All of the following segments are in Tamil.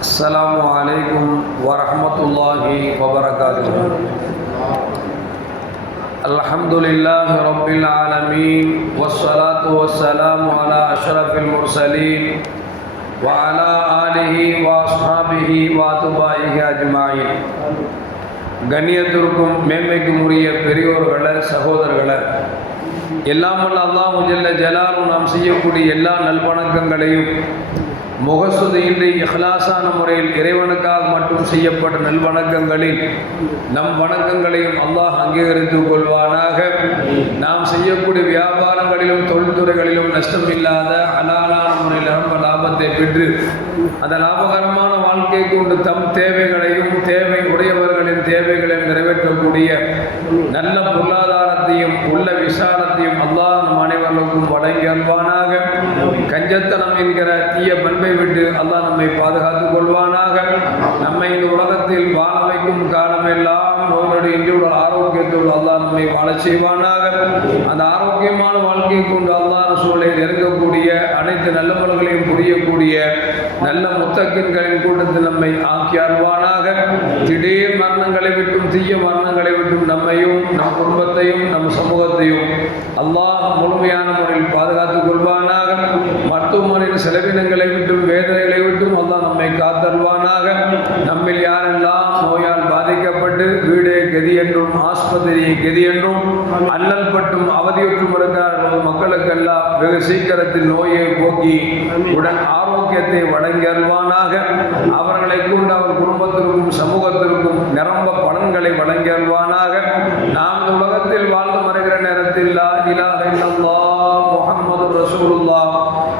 السلام عليكم ورحمة الله وبركاته الحمد لله رب العالمين والصلاة والسلام على أشرف المرسلين وعلى آله وأصحابه وأتباعه أجمعين கண்ணியத்திற்கும் மேன்மைக்கும் உரிய பெரியோர்களே சகோதரர்களே எல்லாமல் அல்லாஹ் ஜல்ல ஜலாலும் நாம் செய்யக்கூடிய எல்லா நல்வணக்கங்களையும் முகசுதியின்றி இஹ்லாசான முறையில் இறைவனுக்காக மட்டும் செய்யப்பட்ட நல்வணக்கங்களில் நம் வணக்கங்களையும் அல்லாஹ் அங்கீகரித்து கொள்வானாக. நாம் செய்யக்கூடிய வியாபாரங்களிலும் தொழில்துறைகளிலும் நஷ்டம் இல்லாத அலாலான முறையில் ரொம்ப லாபத்தை பெற்று அந்த லாபகரமான வாழ்க்கை கொண்டு தம் தேவைகளையும் தேவை உடையவர்களின் தேவைகளையும் நிறைவேற்றக்கூடிய நல்ல பொருளாதாரத்தையும் உள்ள விசாலத்தையும் அல்லாஹ் நம் அனைவருக்கும் வழங்கி அல்வானாக கஞ்சத்தனம் என்கிற தீய பண்பை விட்டு அல்லாஹ் நம்மை பாதுகாத்துக் கொள்வானாக. நம்மை இந்த உலகத்தில் வாழ வைக்கும் காலமெல்லாம் நோயுடைய இன்றையோட ஆரோக்கியத்தோடு அல்லாஹ் நம்மை வாழ செய்வானாக. அந்த ஆரோக்கியமான வாழ்க்கையை கொண்டு அல்லாஹ் சூழலை நெருங்கக்கூடிய அனைத்து நல்லவர்களையும் புரியக்கூடிய நல்ல முத்தக்கின்களின் கூட்டத்தில் நம்மை ஆக்கி அருள்வானாக திடீர் மரணங்களை விட்டும் தீய மரணங்களை விட்டும் நம்மையும் நம் குடும்பத்தையும் நம் சமூகத்தையும் அல்லாஹ் முழுமையான முறையில் பாதுகாத்துக் கொள்வானாக மருத்துவமனையின் செலவினங்களை விட்டும் வேதனைகளை விட்டும் அல்லாஹ் நம்மை காத்தருள்வானாக. நம்மில் யாரெல்லாம் நோயால் பாதிக்கப்பட்டு வீடு கெதி என்றும் ஆஸ்பத்திரி கெதி என்றும் அல்லல் பட்டும் அவதியுற்றும் இருக்கிறார்கள் மக்களுக்கெல்லாம் வெகு சீக்கிரத்தில் நோயை போக்கி உடன் ஆரோக்கியத்தை வழங்கி அருள்வானாக. அவர்களை கொண்டு அவர் குடும்பத்திற்கும் சமூகத்திற்கும் நிரம்ப பலன்களை வழங்கி அருள்வானாக நாம் இந்த உலகத்தில் வாழ்ந்து மறைகிற நேரத்தில் லா இலாஹ இல்லல்லாஹ் முஹம்மது ரசூலுல்லாஹ்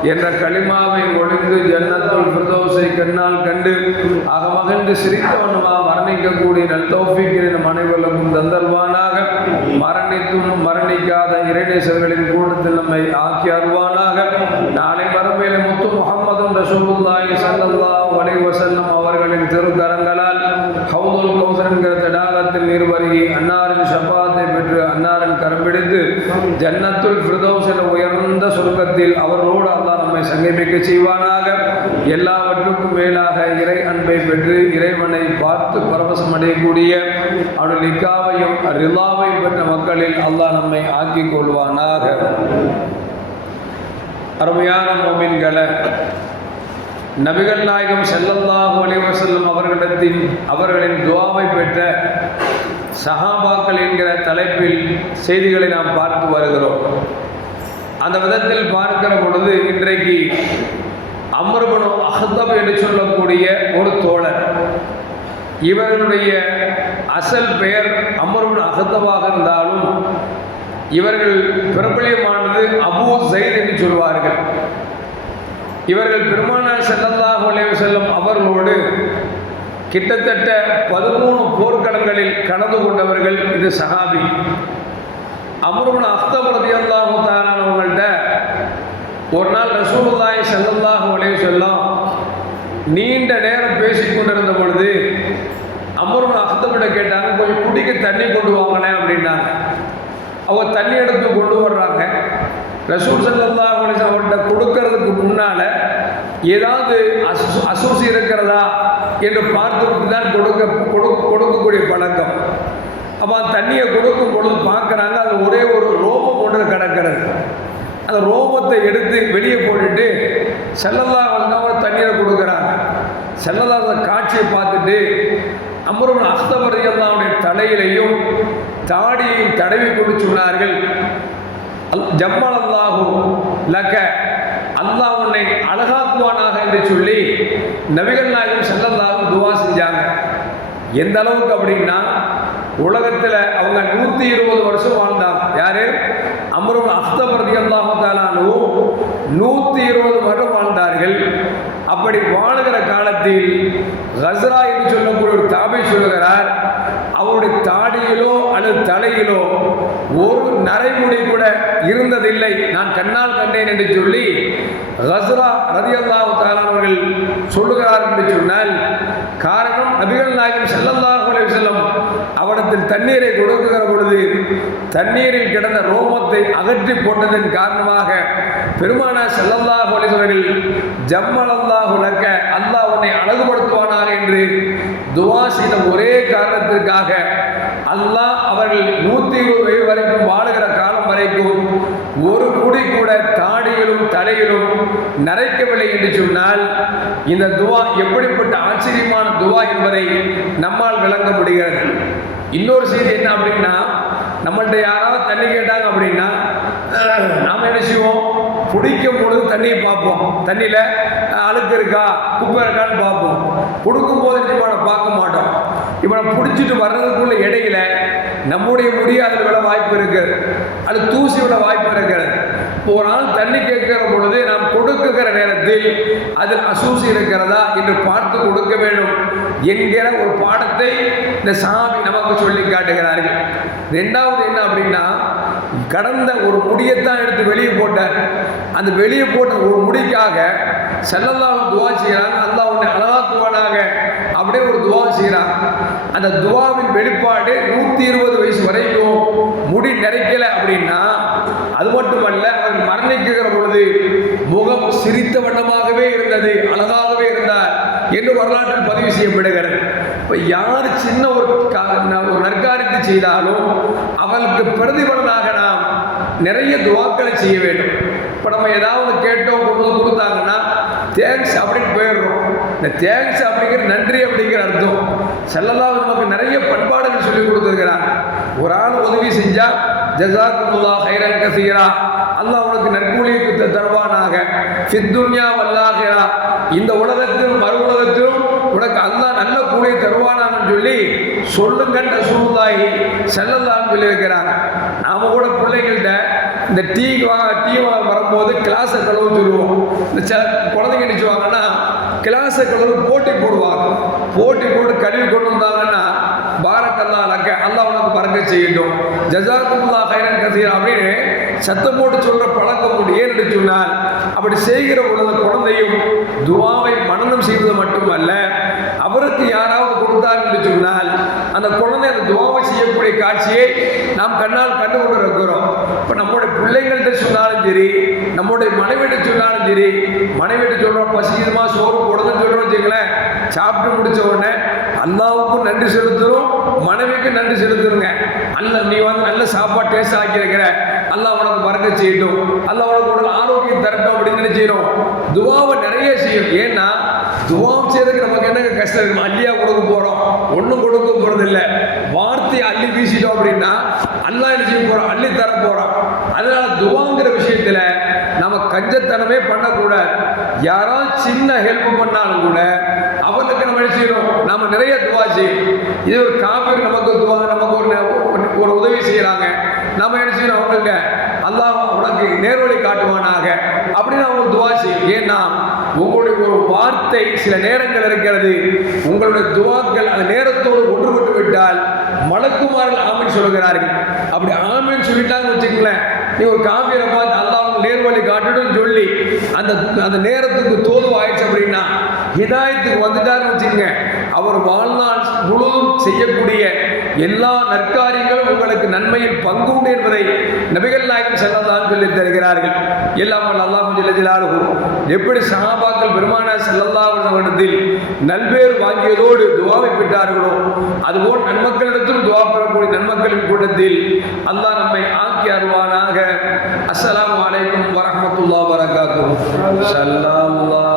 என்ற களிமாவை ஒழிந்து ஜன்னத்துள் பிரதோசை கண்ணால் கண்டு அகமகிழ்ந்து சிரித்தவனுமா மரணிக்கக்கூடிய நல் தௌஃபீக்கின் மனைவர்களுக்கும் தந்தல்வானாக. மரணித்தும் மரணிக்காத இறைநேசர்களின் கூட்டத்தில் நம்மை ஆக்கி அருள்வானாக. நாளை மறுமையில முத்து முகமது ரசூலுல்லாஹி ஸல்லல்லாஹு அலைஹி வஸல்லம் அவர்களின் திருக்கரங்களால் ஹவுதுல் கௌசர் என்கிற தடாகத்தில் நீர் வருகி அன்னாரின் ஷபாத்தை கரம் பிடித்து ஜன்னத்துல் ஃபிர்தௌஸ் உயர்ந்த சொர்க்கத்தில் அவர்களோடு அல்லாஹ் நம்மை சங்கமிக்க செய்வானாக. எல்லாவற்றுக்கும் மேலாக இறை அன்பை பெற்று இறைவனை பார்த்து பரவசம் அடையக்கூடிய அவனுடைய நிக்காவையும் ரிலாவையும் பெற்ற மக்களில் அல்லாஹ் நம்மை ஆக்கிக் கொள்வானாக. அருமையான மோமின்களை நபிகள் நாயகம் செல்லல்லாஹு அலைஹி அவர்களிடத்தின் அவர்களின் துவாவை பெற்ற சஹாபாக்கள் என்கிற தலைப்பில் செய்திகளை நாம் பார்த்து வருகிறோம். அந்த விதத்தில் பார்க்கிற பொழுது இன்றைக்கு அமர்பனு அகதம் என்று சொல்லக்கூடிய ஒரு தோழர் இவர்களுடைய அசல் பெயர் அமர்பன் அகத்தமாக இருந்தாலும் இவர்கள் பிரபலியமானது அபு சைத் என்று சொல்வார்கள். இவர்கள் பெருமானார் செல்லல்லாஹு செல்லும் அவர்களோடு கிட்டத்தட்ட பதிமூணு போர்க்களங்களில் கலந்து கொண்டவர்கள் இது சஹாபி. அமருபன் அஸ்தம் ரதியல்லாஹு தாரானவங்கள்ட்ட ஒரு நாள் ரசூலுல்லாஹி ஸல்லல்லாஹு அலைஹி சொல்லும் நீண்ட நேரம் பேசிக்கொண்டிருந்த பொழுது அமருபன் அஸ்தமிட கேட்டாங்க கொஞ்சம் குடிக்க தண்ணி கொண்டு வாங்கினேன் அப்படின்னாங்க. அவங்க தண்ணி எடுத்து கொண்டு வர்றாங்க. ரசூல் ஸல்லல்லாஹு அவர்கிட்ட கொடுக்கறதுக்கு முன்னால் ஏதாவது அசு அசூசி இருக்கிறதா? என்று பார்த்து தான் கொடுக்க கொடு கொடுக்கக்கூடிய பழக்கம். அப்போ தண்ணியை கொடுக்கும் பொழுது பார்க்குறாங்க அது ஒரே ஒரு ரோபம் ஒன்று கிடக்கிறது. அந்த ரோபத்தை எடுத்து வெளியே போட்டுட்டு செல்லல்லா வந்தவங்க தண்ணீரை கொடுக்குறாங்க செல்லல்லா காட்சியை பார்த்துட்டு அமரும் அஸ்தபரியல்லாவுடைய தலையிலையும் தாடியையும் தடவி கொண்டு சொன்னார்கள் அல் ஜம்மல் லக்க அல்லாஹ் உன்னை அழகாக்குவானாக என்று சொல்லி நபிகள் நாயகம் செல்லல்லாவும் துவா செஞ்சாங்க. எந்த அளவுக்கு அப்படின்னா உலகத்தில் அவங்க நூற்றி இருபது வருஷம் வாழ்ந்தாங்க யாரு? அமரும் அஸ்தபரதி அல்லாஹாலும் நூற்றி இருபது வருடம் வாழ்ந்தார்கள். அப்படி வாழுகிற காலத்தில் ஹஸ்ரா என்று சொல்லக்கூடிய ஒரு தாபை சொல்லுகிறார். அவருடைய தாடியிலும் தலையிலோ ஒரு நரைமுடி கூட இருந்ததில்லை. நான் கண்ணால் கண்டேன் என்று சொல்லி ஹஸ்ரா ரதி அல்லாஹு அவர்கள் சொல்லுகிறார் என்று சொன்னால் காரணம் நபிகள் நாயகம் ஸல்லல்லாஹு அலைஹி வஸல்லம் அவரிடத்தில் தண்ணீரை கொடுக்குகிற பொழுது தண்ணீரில் கிடந்த ரோமத்தை அகற்றி போட்டதன் காரணமாக பெருமான ஸல்லல்லாஹு அலைஹி வஸல்லம் ஜம்மல் லக்க அவனை உன்னை அழகுபடுத்துவானாக என்று துவா செய்த ஒரே காரணத்திற்காக அல்லாஹ் அவர்கள் நூற்றி இருபது வயது வரைக்கும் வாழுகிற காலம் வரைக்கும் ஒரு குடி கூட தாடியிலும் தலையிலும் நரைக்கவில்லை என்று சொன்னால் இந்த துவா எப்படிப்பட்ட ஆச்சரியமான துவா என்பதை நம்மால் விளங்க முடிகிறது. இன்னொரு செய்தி என்ன அப்படின்னா நம்மள்கிட்ட யாராவது தண்ணி கேட்டாங்க அப்படின்னா நாம் என்ன செய்வோம்? குடிக்கும் பொழுது தண்ணியை பார்ப்போம். தண்ணியில் அழுக்கு இருக்கா குப்பை இருக்கான்னு பார்ப்போம். கொடுக்கும் போது நம்ம பார்க்க மாட்டோம். இப்போ நம்ம பிடிச்சிட்டு வர்றதுக்குள்ள இடையில நம்முடைய முடி அதில் விட வாய்ப்பு இருக்குது அது தூசி விட வாய்ப்பு இருக்கிறது இப்போ ஒரு ஆள் தண்ணி கேட்கிற பொழுது நாம் கொடுக்குகிற நேரத்தில் அதில் அசூசி இருக்கிறதா என்று பார்த்து கொடுக்க வேண்டும் என்கிற ஒரு பாடத்தை இந்த சாமி நமக்கு சொல்லி காட்டுகிறார்கள். ரெண்டாவது என்ன அப்படின்னா கடந்த ஒரு முடியைத்தான் எடுத்து வெளியே போட்டார். அந்த வெளியே போட்ட ஒரு முடிக்காக செல்லல்லாவும் துவா செய்கிறாங்க. அல்லா உன்னை அழகாக்குவானாக. அப்படியே ஒரு துவா செய்கிறாங்க அந்த துவாவின் வெளிப்பாடு நூற்றி இருபது வயசு வரைக்கும் முடி நிறைக்கலை அப்படின்னா அது மட்டுமல்ல அவர் மரணிக்குகிற பொழுது முகம் சிரித்த வண்ணமாகவே இருந்தது அழகாகவே இருந்தார் என்று வரலாற்றில் பதிவு செய்யப்படுகிறது. இப்போ யார் சின்ன ஒரு ஒரு நற்காரியத்தை செய்தாலும் அவளுக்கு பிரதிபலனாக நிறைய துவாக்களை செய்ய வேண்டும். இப்போ நம்ம ஏதாவது கேட்டோம் கொண்டு கொடுத்தாங்கன்னா தேங்க்ஸ் அப்படின்னு போயிடுறோம். இந்த தேங்க்ஸ் அப்படிங்கிற நன்றி அப்படிங்கிற அர்த்தம். செல்லலாம் நமக்கு நிறைய பண்பாடுகள் சொல்லி கொடுத்துருக்கிறான். ஒரு ஆள் உதவி செஞ்சா ஜசாக்குல்லா ஹைரன் கசீரா. அல்லாஹ் உனக்கு நற்கூலிக்கு தருவானாக. சித்துன்யா வல்லாகிறா இந்த உலகத்திலும் மறு உலகத்திலும் உனக்கு அல்லாஹ் நல்ல கூலியை தருவானான்னு சொல்லி சொல்லுங்கன்ற சூழ்நாயி செல்லல்லான்னு சொல்லியிருக்கிறாங்க நாம கூட பிள்ளைங்கள்ட்ட இந்த டீ வா டீ வா வரும்போது கிளாஸை கழுவு சொல்லுவோம். இந்த சில குழந்தைங்க நினச்சுவாங்கன்னா கிளாஸை கழுவு போட்டி போடுவாங்க. போட்டி போட்டு கழுவி கொண்டு வந்தாங்கன்னா பாரக்கல்லா லக்க அல்லா உனக்கு பறக்க செய்யட்டும். ஜசாக்குல்லா ஹைரன் கசீர் அப்படின்னு சத்தம் போட்டு சொல்கிற பழக்கம் உண்டு. ஏன் என்று சொன்னால் அப்படி செய்கிற உலக குழந்தையும் துவாவை மனனம் செய்வது மட்டுமல்ல அவருக்கு யாராவது கொடுத்தார் என்று சொன்னால் அந்த குழந்தை அந்த துவாவை செய்யக்கூடிய காட்சியை நாம் கண்ணால் கண்டு கொண்டு இருக்கிறோம். இப்போ நம்முடைய பிள்ளைங்கள்ட்ட சொன்னாலும் சரி நம்முடைய மனைவிட்ட சொன்னாலும் சரி மனைவிட்ட சொல்கிறோம் பசிக்குதுமா சோறு போடுதுன்னு சொல்கிறோம் வச்சுங்களேன் சாப்பிட்டு முடிச்ச உடனே அல்லாவுக்கும் நன்றி செலுத்துகிறோம் மனைவிக்கும் நன்றி செலுத்துருங்க அல்ல நீ வந்து நல்ல சாப்பாடு டேஸ்ட் ஆக்கியிருக்கிற அல்லா உனக்கு மறக்க செய்யட்டும். அல்ல உனக்கு உடல் ஆரோக்கியம் தரட்டும் அப்படின்னு நினைச்சிடும் துவாவை துவாம் செய்யறதுக்கு நமக்கு என்னங்க கஷ்டம் இருக்கு அள்ளியா கொடுக்க போறோம். ஒன்றும் கொடுக்க போறது இல்லை வார்த்தையை அள்ளி வீசிட்டோம் அப்படின்னா அல்லாஹ் என்ன செய்ய போறோம்? அள்ளி தர போறோம். அதனால துவாங்கிற விஷயத்துல நம்ம கஞ்சத்தனமே பண்ணக்கூடாது. யாராவது சின்ன ஹெல்ப் பண்ணாலும் கூட அவர்களுக்கு நம்ம என்ன செய்யணும் நாம நிறைய துவா செய்யணும் இது ஒரு காப்பீடு நமக்கு துவா நமக்கு ஒரு ஒரு உதவி செய்யறாங்க. நம்ம என்ன செய்யணும் அவங்களுக்கு அல்லாஹ் உனக்கு நேர்வழி காட்டுவானாக. அப்படின்னு அவங்க துவா செய்யும் ஏன்னா உங்களுடைய ஒரு வார்த்தை சில நேரங்கள் இருக்கிறது. உங்களுடைய துவாக்கள் அந்த நேரத்தோடு ஒன்றுபட்டு விட்டால் மலக்குமார்கள் ஆமின் சொல்கிறார்கள் அப்படி ஆமின் சொல்லிட்டாங்கன்னு வச்சுக்கங்களேன் நீ ஒரு காவியரை பார்த்து அல்லாஹ் நேர்வழி காட்டணும்னு சொல்லி அந்த அந்த நேரத்துக்கு தோதுவாயிடுச்சு அப்படின்னா ஹிதாயத்துக்கு வந்துட்டாருன்னு வச்சுக்கோங்க. அவர் வாழ்நாள் முழுவதும் செய்யக்கூடிய எல்லா நற்காரியங்களும் உங்களுக்கு நன்மையில் பங்கு உண்டு என்பதை நபிகள் நாயகம் செல்லதான் சொல்லி தருகிறார்கள். எல்லாம் அல்லாஹ் ஜில்லாலும் எப்படி சகாபாக்கள் பெருமான செல்லல்லா வருடத்தில் நல்பேர் வாங்கியதோடு துவாவை பெற்றார்களோ அதுபோல் நன்மக்களிடத்திலும் துவா பெறக்கூடிய நன்மக்களின் கூட்டத்தில் அல்லாஹ் நம்மை ஆக்கி அருவானாக அஸ்லாம் அலைக்கும் வரஹ்மத்துல்லாஹி வரகாத்துஹு ஸல்லல்லாஹு